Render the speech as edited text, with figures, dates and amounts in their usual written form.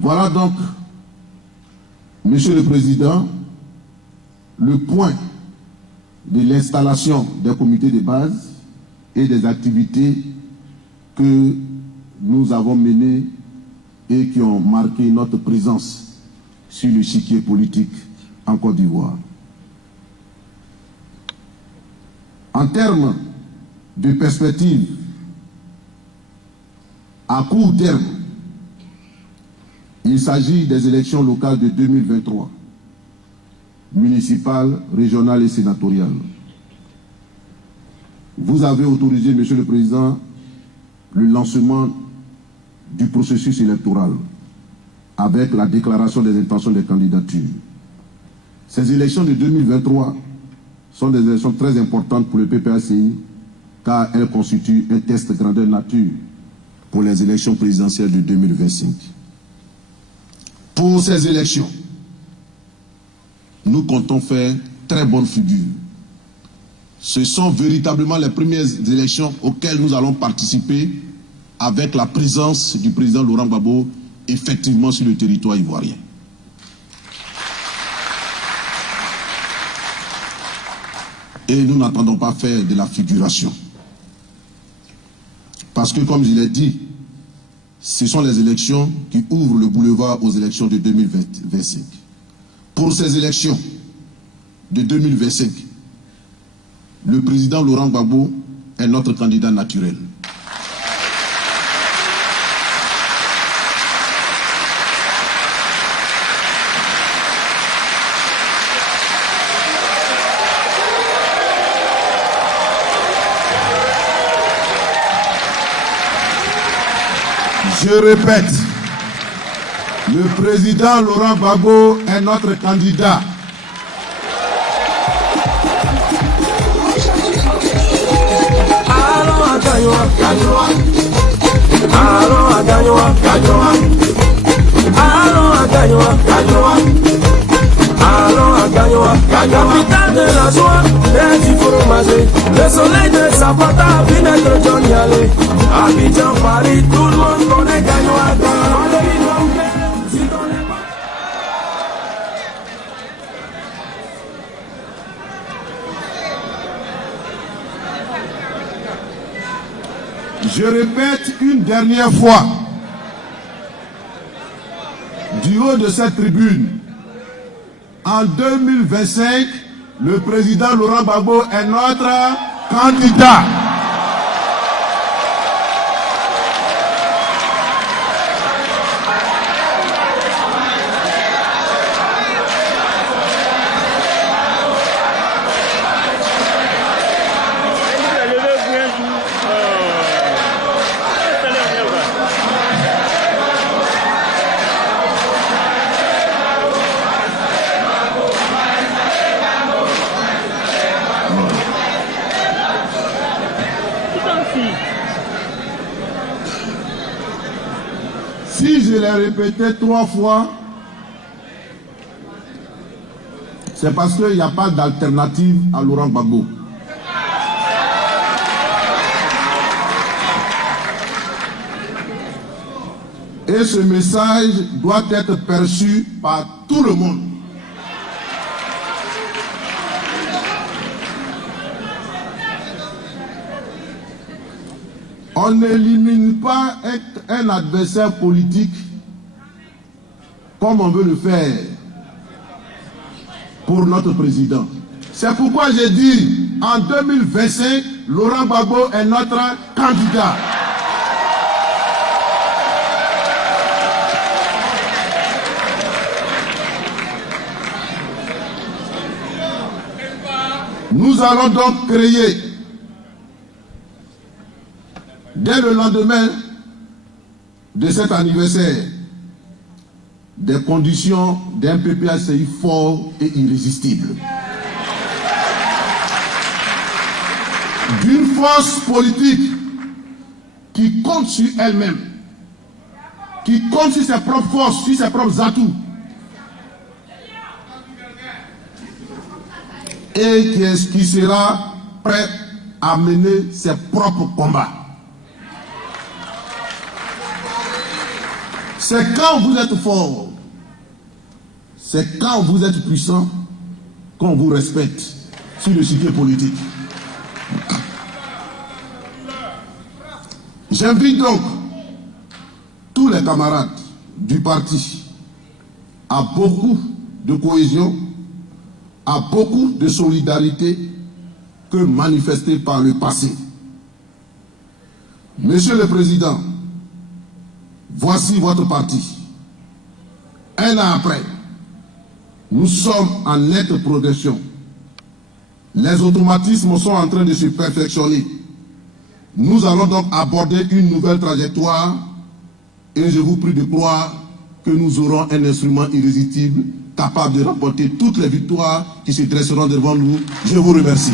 Voilà donc, Monsieur le Président, le point de l'installation des comités de base et des activités que nous avons menées et qui ont marqué notre présence sur l'échiquier politique en Côte d'Ivoire. En termes de perspective, à court terme, il s'agit des élections locales de 2023, municipales, régionales et sénatoriales. Vous avez autorisé, Monsieur le Président, le lancement du processus électoral avec la déclaration des intentions des candidatures. Ces élections de 2023 sont des élections très importantes pour le PPACI car elles constituent un test grandeur nature pour les élections présidentielles de 2025. Pour ces élections, nous comptons faire très bonne figure. Ce sont véritablement les premières élections auxquelles nous allons participer avec la présence du président Laurent Gbagbo effectivement sur le territoire ivoirien. Et nous n'attendons pas faire de la figuration. Parce que, comme je l'ai dit, ce sont les élections qui ouvrent le boulevard aux élections de 2025. Pour ces élections de 2025, le président Laurent Gbagbo est notre candidat naturel. Je répète, le président Laurent Gbagbo est notre candidat. Capitale de la joie, et du fromager. Le soleil de Zapata, vinaigre Johnny Allé. Abidjan, Paris, tout le monde connaît Gagnoa. Je répète une dernière fois, du haut de cette tribune, en 2025, le président Laurent Gbagbo est notre candidat. Si je l'ai répété 3 fois, c'est parce qu'il n'y a pas d'alternative à Laurent Gbagbo. Et ce message doit être perçu par tout le monde. On n'élimine pas un adversaire politique comme on veut le faire pour notre président. C'est pourquoi j'ai dit, en 2025, Laurent Gbagbo est notre candidat. Nous allons donc créer, dès le lendemain de cet anniversaire, des conditions d'un PPACI fort et irrésistible. D'une force politique qui compte sur elle-même, qui compte sur ses propres forces, sur ses propres atouts, et qui sera prêt à mener ses propres combats. C'est quand vous êtes fort, c'est quand vous êtes puissant qu'on vous respecte sur le chiquier politique. J'invite donc tous les camarades du parti à beaucoup de cohésion, à beaucoup de solidarité que manifestée par le passé. Monsieur le Président, voici votre parti. Un an après, nous sommes en nette progression. Les automatismes sont en train de se perfectionner. Nous allons donc aborder une nouvelle trajectoire et je vous prie de croire que nous aurons un instrument irrésistible capable de remporter toutes les victoires qui se dresseront devant nous. Je vous remercie.